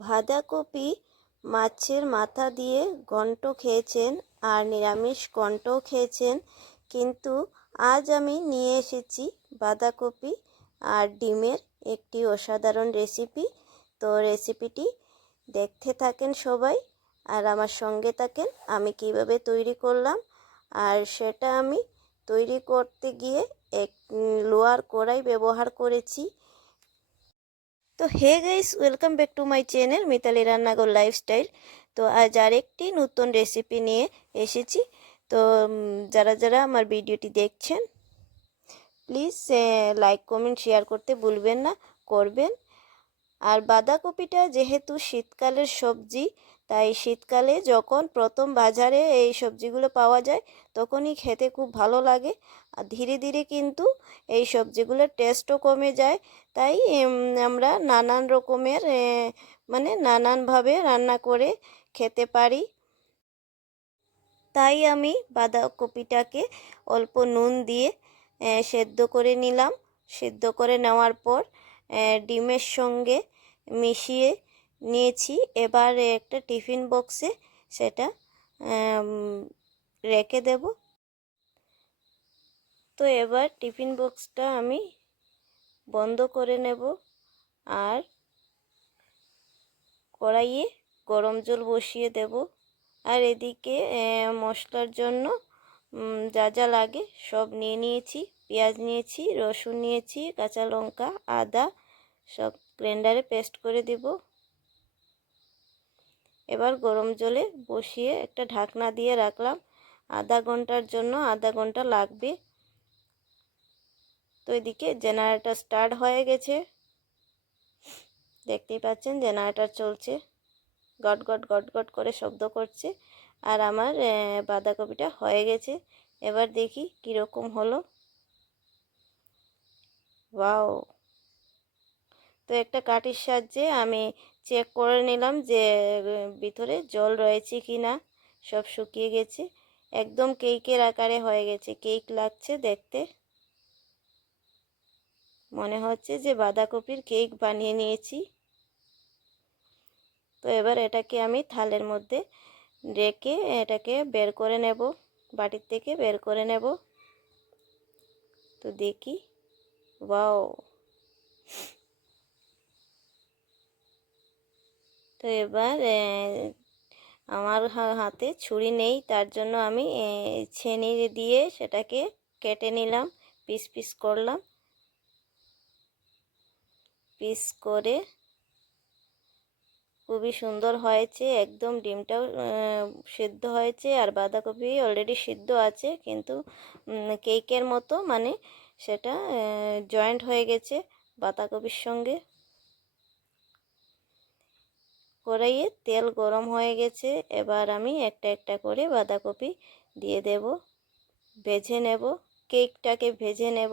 বাঁধাকপি মাছের মাথা দিয়ে ঘন্ট খেয়েছেন আর নিরামিষ ঘন্টও খেয়েছেন। কিন্তু আজ আমি নিয়ে এসেছি বাঁধাকপি আর ডিমের একটি অসাধারণ রেসিপি। তো রেসিপিটি দেখতে থাকেন সবাই আর আমার সঙ্গে থাকেন আমি কীভাবে তৈরি করলাম। আর সেটা আমি তৈরি করতে গিয়ে এক লোয়ার কড়াই ব্যবহার করেছি। তো hey guys, welcome back to my channel Mitali Rannaghar lifestyle. তো আজ আরেকটি নতুন রেসিপি নিয়ে এসেছি। তো যারা যারা আমার ভিডিওটি দেখছেন, প্লিজ লাইক, কমেন্ট, শেয়ার করতে ভুলবেন না, করবেন। আর বাঁধাকপিটা যেহেতু শীতকালের সবজি তাই শীতকালে যখন প্রথম বাজারে এই সবজিগুলো পাওয়া যায়, তখনই খেতে খুব ভালো লাগে। আর ধীরে ধীরে কিন্তু এই সবজিগুলোর টেস্টও কমে যায়। তাই আমরা নানান রকমের মানে নানানভাবে রান্না করে খেতে পারি। তাই আমি বাঁধাকপিটাকে অল্প নুন দিয়ে সেদ্ধ করে নিলাম। সেদ্ধ করে নেওয়ার পর ডিমের সঙ্গে মিশিয়ে নিয়েছি। এবার একটা টিফিন বক্সে সেটা রেখে দেব। তো এবার টিফিন বক্সটা আমি বন্ধ করে নেব আর কড়াইয়ে গরম জল বসিয়ে দেব। আর এদিকে মশলার জন্য যা যা লাগে সব নিয়ে নিয়েছি। পেঁয়াজ নিয়েছি, রসুন নিয়েছি, কাঁচা লঙ্কা, আদা সব গ্রাইন্ডারে পেস্ট করে দেব। এবার গরম জলে বসিয়ে একটা ঢাকনা দিয়ে রাখলাম। আধা ঘণ্টার জন্য আধা ঘণ্টা লাগবে। তো এদিকে জেনারেটর স্টার্ট হয়ে গেছে। দেখতেই পাচ্ছেন জেনারেটর চলছে। গট গট গট গট করে শব্দ করছে। আর আমার বাঁধাকপিটা হয়ে গেছে। এবার দেখি কীরকম হলো। ওয়াও! তো একটা কাঠির সাহায্যে আমি চেক করে নিলাম যে ভিতরে জল রয়েছে কি না সব শুকিয়ে গেছে। একদম কেকের আকারে হয়ে গেছে। কেক লাগছে দেখতে। মনে হচ্ছে যে বাঁধাকপির কেক বানিয়ে নিয়েছি। তো এবার এটাকে আমি থালের মধ্যে রেখে এটাকে বের করে নেব। বাটির থেকে বের করে নেব। তো দেখি। বাও তো এবার আমার হাতে ছুরি নেই, তার জন্য আমি ছেনি দিয়ে সেটাকে কেটে নিলাম, পিস পিস করলাম। পিস করে খুবই সুন্দর হয়েছে, একদম ডিমটাও সিদ্ধ হয়েছে, আর বাঁধাকপি অলরেডি সিদ্ধ আছে, কিন্তু কেকের মতো মানে সেটা জয়েন্ট হয়ে গেছে বাঁধাকপির সঙ্গে। কড়াইয়ে তেল গরম হয়ে গেছে। এবার আমি একটা একটা করে বাঁধাকপি দিয়ে দেব। ভেজে নেব। কেকটাকে ভেজে নেব।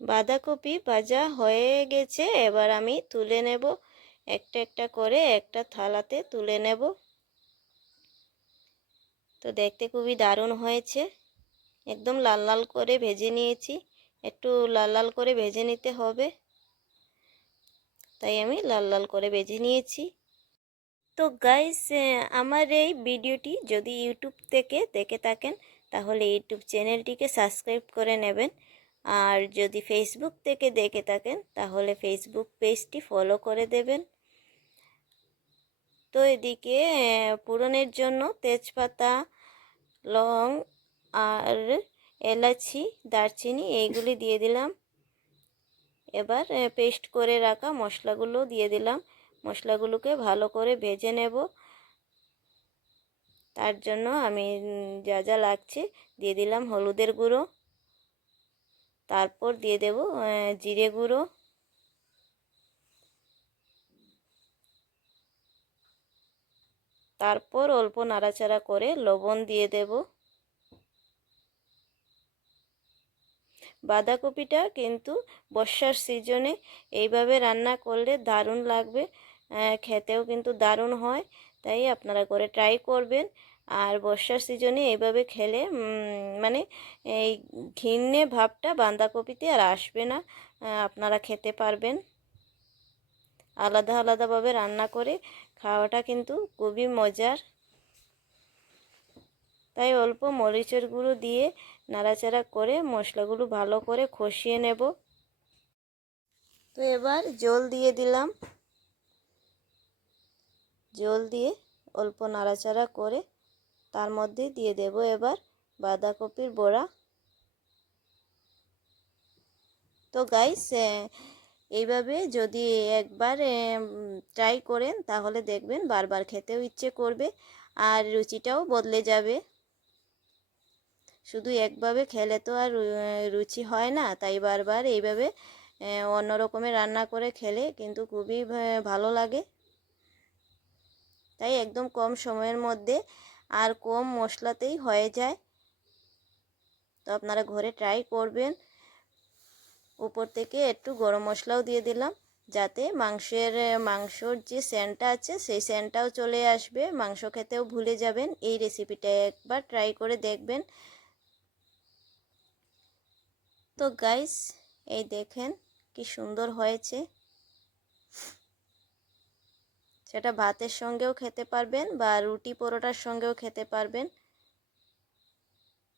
বাঁধাকপি ভাজা হয়ে গেছে। এবার আমি তুলে নেব। একটা একটা করে একটা থালাতে তুলে নেব। তো দেখতে খুবই দারুণ হয়েছে। একদম লাল লাল করে ভেজে নিয়েছি। একটু লাল লাল করে ভেজে নিতে হবে। তাই আমি লাল লাল করে ভেজে নিয়েছি। তো গাইস আমার এই ভিডিওটি যদি ইউটিউব থেকে দেখে থাকেন, তাহলে ইউটিউব চ্যানেলটিকে সাবস্ক্রাইব করে নেবেন। আর যদি ফেসবুক থেকে দেখে থাকেন, তাহলে ফেসবুক পেজটি ফলো করে দেবেন। তো এদিকে পুরনের জন্য তেজপাতা, লং আর এলাচি, দারচিনি এইগুলি দিয়ে দিলাম। এবার পেস্ট করে রাখা মশলাগুলো দিয়ে দিলাম। মশলাগুলোকে ভালো করে ভেজে নেব। তার জন্য আমি যা যা লাগছে দিয়ে দিলাম হলুদের গুঁড়ো। তারপর দিয়ে দেব জিরে গুঁড়ো। তারপর অল্প নাড়াচাড়া করে লবণ দিয়ে দেব। বাঁধাকপিটা কিন্তু বর্ষার সিজনে এইভাবে রান্না করলে দারুণ লাগবে। খেতেও কিন্তু দারুণ হয়, তাই আপনারা করে ট্রাই করবেন। আর বর্ষার সিজনে এইভাবে খেলে মানে এই ঘিন্নে ভাবটা বাঁধাকপিতে আর আসবে না। আপনারা খেতে পারবেন। আলাদা আলাদাভাবে রান্না করে খাওয়াটা কিন্তু খুবই মজার। তাই অল্প মরিচের গুঁড়ো দিয়ে নাড়াচাড়া করে মশলাগুলো ভালো করে কষিয়ে নেব। তো এবার জল দিয়ে দিলাম। জল দিয়ে অল্প নাড়াচাড়া করে তার মধ্যে দিয়ে দেব এবার বাঁধাকপির বড়া। তো গাইস এইভাবে যদি একবার ট্রাই করেন তাহলে দেখবেন বারবার খেতেও ইচ্ছে করবে আর রুচিটাও বদলে যাবে। শুধু একভাবে খেলে তো আর রুচি হয় না, তাই বারবার এইভাবে অন্য রকমের রান্না করে খেলে কিন্তু খুবই ভালো লাগে। তাই একদম কম সময়ের মধ্যে আর কম মশলাতেই হয়ে যায়। তো আপনারা ঘরে ট্রাই করবেন। উপর থেকে একটু গরম মশলাও দিয়ে দিলাম, যাতে মাংসের, মাংসর যে স্যানটা আছে সেই স্যানটাও চলে আসবে। মাংস খেতেও ভুলে যাবেন, এই রেসিপিটা একবার ট্রাই করে দেখবেন। তো গাইস এই দেখেন কি সুন্দর হয়েছে। সেটা ভাতের সঙ্গেও খেতে পারবেন বা রুটি পরোটার সঙ্গেও খেতে পারবেন।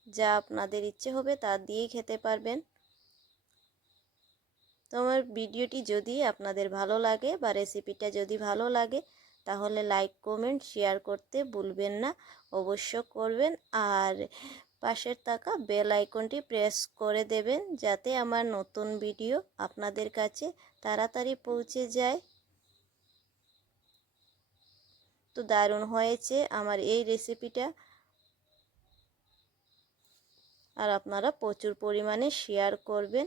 যা আপনাদের ইচ্ছে হবে তা দিয়েই খেতে পারবেন। তো আমার ভিডিওটি যদি আপনাদের ভালো লাগে বা রেসিপিটা যদি ভালো লাগে, তাহলে লাইক, কমেন্ট, শেয়ার করতে ভুলবেন না। অবশ্য করবেন। আর পাশের থাকা বেল আইকনটি প্রেস করে দেবেন যাতে আমার নতুন ভিডিও আপনাদের কাছে তাড়াতাড়ি পৌঁছে যায়। তো দারুণ হয়েছে আমার এই রেসিপিটা। আর আপনারা প্রচুর পরিমাণে শেয়ার করবেন।